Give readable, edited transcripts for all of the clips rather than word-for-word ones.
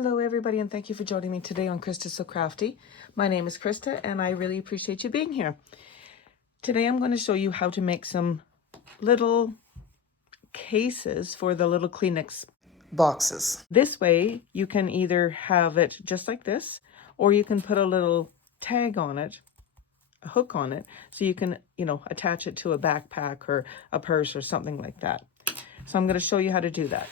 Hello everybody, and thank you for joining me today on Krista So Crafty. My name is Krista and I really appreciate you being here. Today I'm going to show you how to make some little cases for the little Kleenex boxes. This way you can either have it just like this, or you can put a little tag on it, a hook on it, so you can, attach it to a backpack or a purse or something like that. So I'm going to show you how to do that.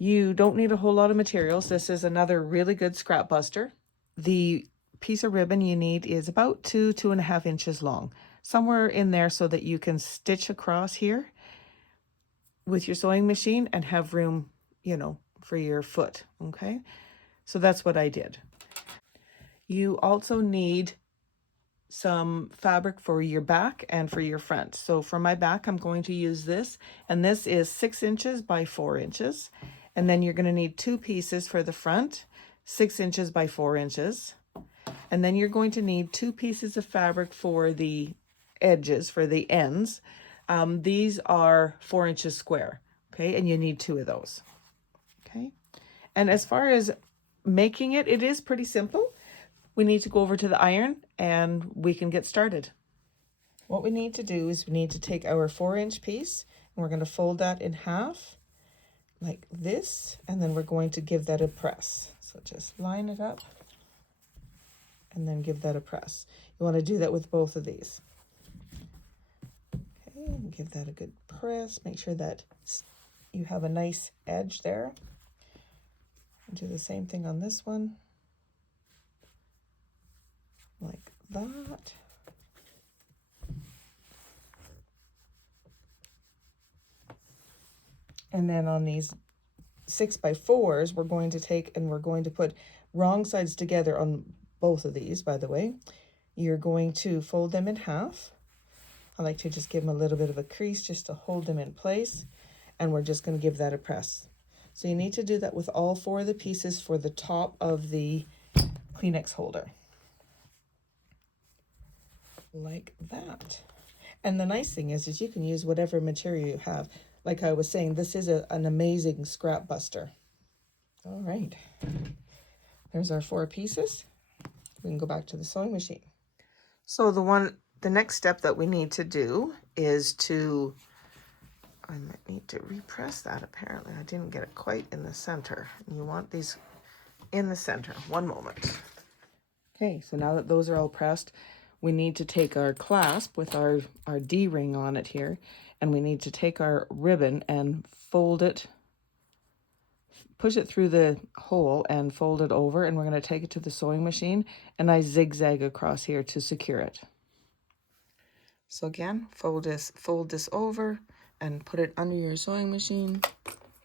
You don't need a whole lot of materials. This is another really good scrap buster. The piece of ribbon you need is about 2.5 inches long, somewhere in there, so that you can stitch across here with your sewing machine and have room, for your foot. Okay, so that's what I did. You also need some fabric for your back and for your front. So for my back, I'm going to use this, and this is 6 inches by 4 inches. And then you're going to need 2 pieces for the front, 6 inches by 4 inches. And then you're going to need 2 pieces of fabric for the edges, for the ends. These are 4 inches square, okay? And you need 2 of those, okay? And as far as making it, it is pretty simple. We need to go over to the iron and we can get started. What we need to do is we need to take our 4-inch piece and we're going to fold that in half like this, and then we're going to give that a press. So just line it up and then give that a press. You want to do that with both of these. Okay, and give that a good press. Make sure that you have a nice edge there. And do the same thing on this one. Like that. And then on these 6x4s, we're going to take and we're going to put wrong sides together on both of these, by the way. You're going to fold them in half. I like to just give them a little bit of a crease just to hold them in place. And we're just going to give that a press. So you need to do that with all 4 of the pieces for the top of the Kleenex holder. Like that. And the nice thing is you can use whatever material you have. Like I was saying, this is an amazing scrap buster. All right, there's our 4 pieces. We can go back to the sewing machine. So the next step that we need to do is I might need to repress that. Apparently I didn't get it quite in the center. You want these in the center. One moment. Okay, so now that those are all pressed, we need to take our clasp with our D-ring on it here, and we need to take our ribbon and fold it, push it through the hole and fold it over, and we're going to take it to the sewing machine, and I zigzag across here to secure it. So again, fold this over and put it under your sewing machine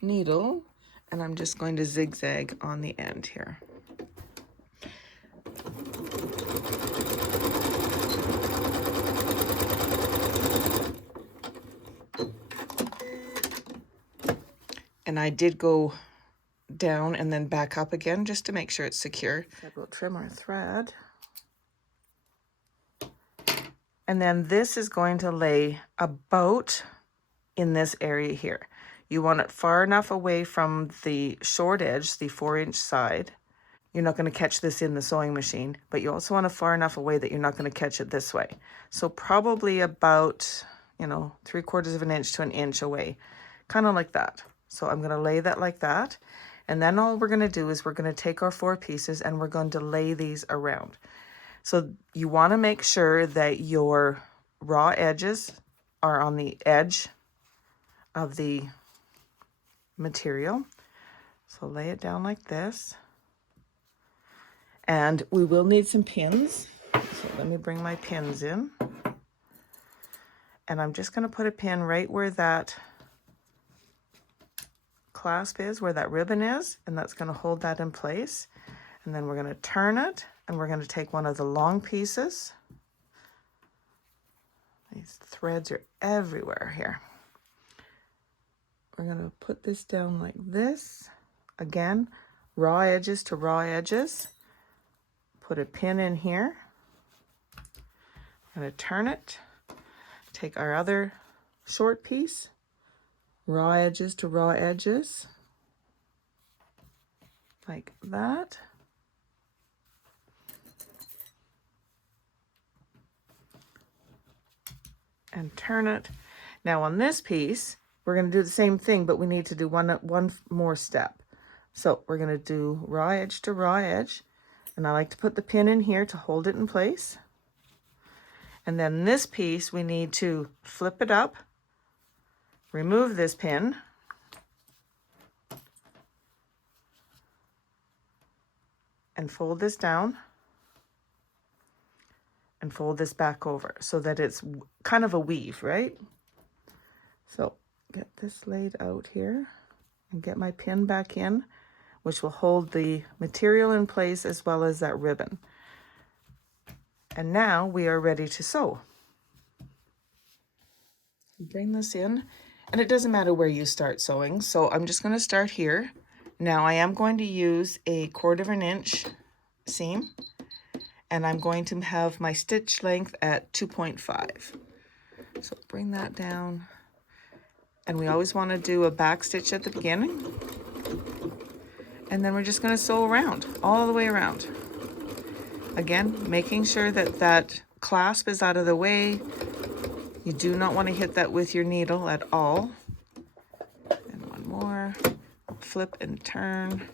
needle, and I'm just going to zigzag on the end here. And I did go down and then back up again just to make sure it's secure. So we'll trim our thread. And then this is going to lay about in this area here. You want it far enough away from the short edge, the 4-inch side. You're not going to catch this in the sewing machine, but you also want it far enough away that you're not going to catch it this way. So probably about, 3/4 of an inch to an inch away, kind of like that. So I'm going to lay that like that. And then all we're going to do is we're going to take our 4 pieces and we're going to lay these around. So you want to make sure that your raw edges are on the edge of the material. So lay it down like this. And we will need some pins. So let me bring my pins in. And I'm just going to put a pin right where that clasp is, where that ribbon is, and that's going to hold that in place. And then we're going to turn it, and we're going to take one of the long pieces. These threads are everywhere here. We're going to put this down like this. Again, raw edges to raw edges. Put a pin in here. I'm going to turn it. Take our other short piece. Raw edges to raw edges. like that. And turn it. Now on this piece, we're going to do the same thing, but we need to do one more step. So we're going to do raw edge to raw edge, and I like to put the pin in here to hold it in place. And then this piece, we need to flip it up, remove this pin, and fold this down, and fold this back over so that it's kind of a weave, right? So get this laid out here and get my pin back in, which will hold the material in place as well as that ribbon. And now we are ready to sew. Bring this in, and it doesn't matter where you start sewing. So I'm just going to start here. Now I am going to use a 1/4 inch seam, and I'm going to have my stitch length at 2.5. So bring that down, and we always want to do a back stitch at the beginning, and then we're just going to sew around, all the way around. Again, making sure that that clasp is out of the way. You do not want to hit that with your needle at all. And one more, flip and turn.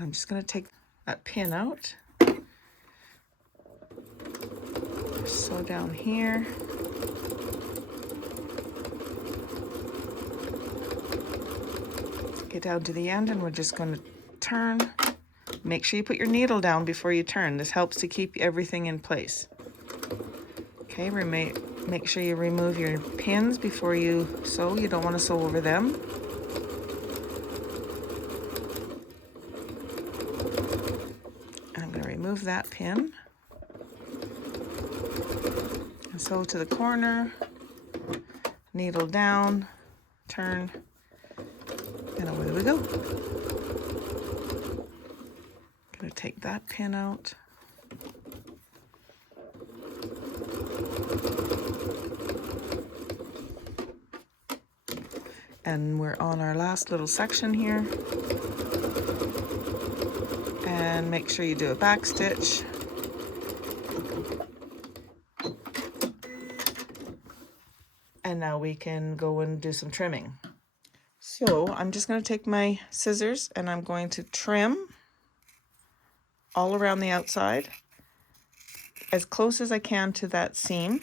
I'm just going to take that pin out. Sew down here. Get down to the end, and we're just going to turn. Make sure you put your needle down before you turn. This helps to keep everything in place. Okay, make sure you remove your pins before you sew. You don't want to sew over them. I'm going to remove that pin. And sew to the corner. Needle down, turn, and away we go. Going to take that pin out. And we're on our last little section here. And make sure you do a back stitch. And now we can go and do some trimming. So I'm just going to take my scissors and I'm going to trim all around the outside as close as I can to that seam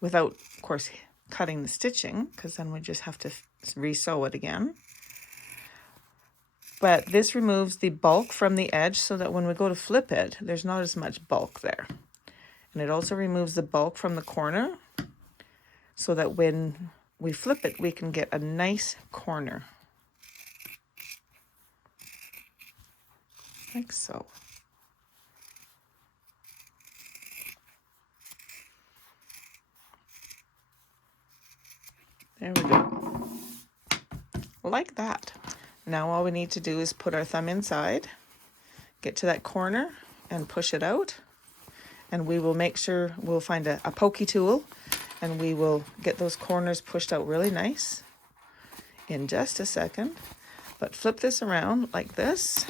without, of course, cutting the stitching, because then we just have to re-sew it again. But this removes the bulk from the edge so that when we go to flip it, there's not as much bulk there. And it also removes the bulk from the corner so that when we flip it, we can get a nice corner. Like so. There we go. Like that. Now all we need to do is put our thumb inside, get to that corner and push it out. And we will make sure we'll find a pokey tool and we will get those corners pushed out really nice in just a second. But flip this around like this.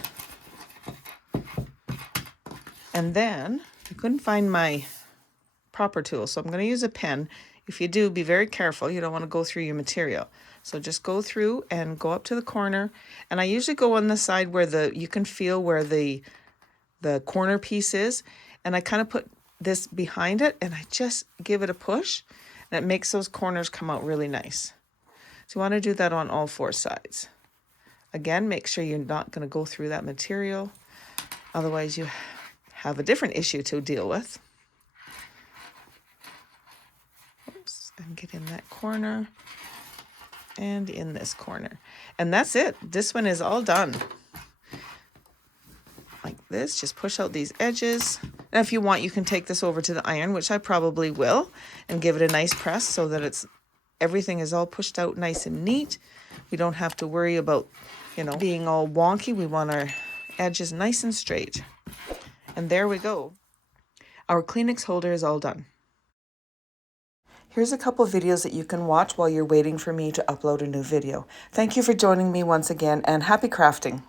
And then I couldn't find my proper tool, so I'm going to use a pen. If you do, be very careful. You don't want to go through your material. So just go through and go up to the corner. And I usually go on the side where you can feel where the corner piece is. And I kind of put this behind it and I just give it a push. And it makes those corners come out really nice. So you want to do that on all 4 sides. Again, make sure you're not going to go through that material. Otherwise, you have a different issue to deal with. Oops, and get in that corner and in this corner. And that's it. This one is all done. Like this, just push out these edges. Now, if you want, you can take this over to the iron, which I probably will, and give it a nice press so that everything is all pushed out nice and neat. We don't have to worry about, being all wonky. We want our edges nice and straight. And there we go. Our Kleenex holder is all done. Here's a couple videos that you can watch while you're waiting for me to upload a new video. Thank you for joining me once again, and happy crafting!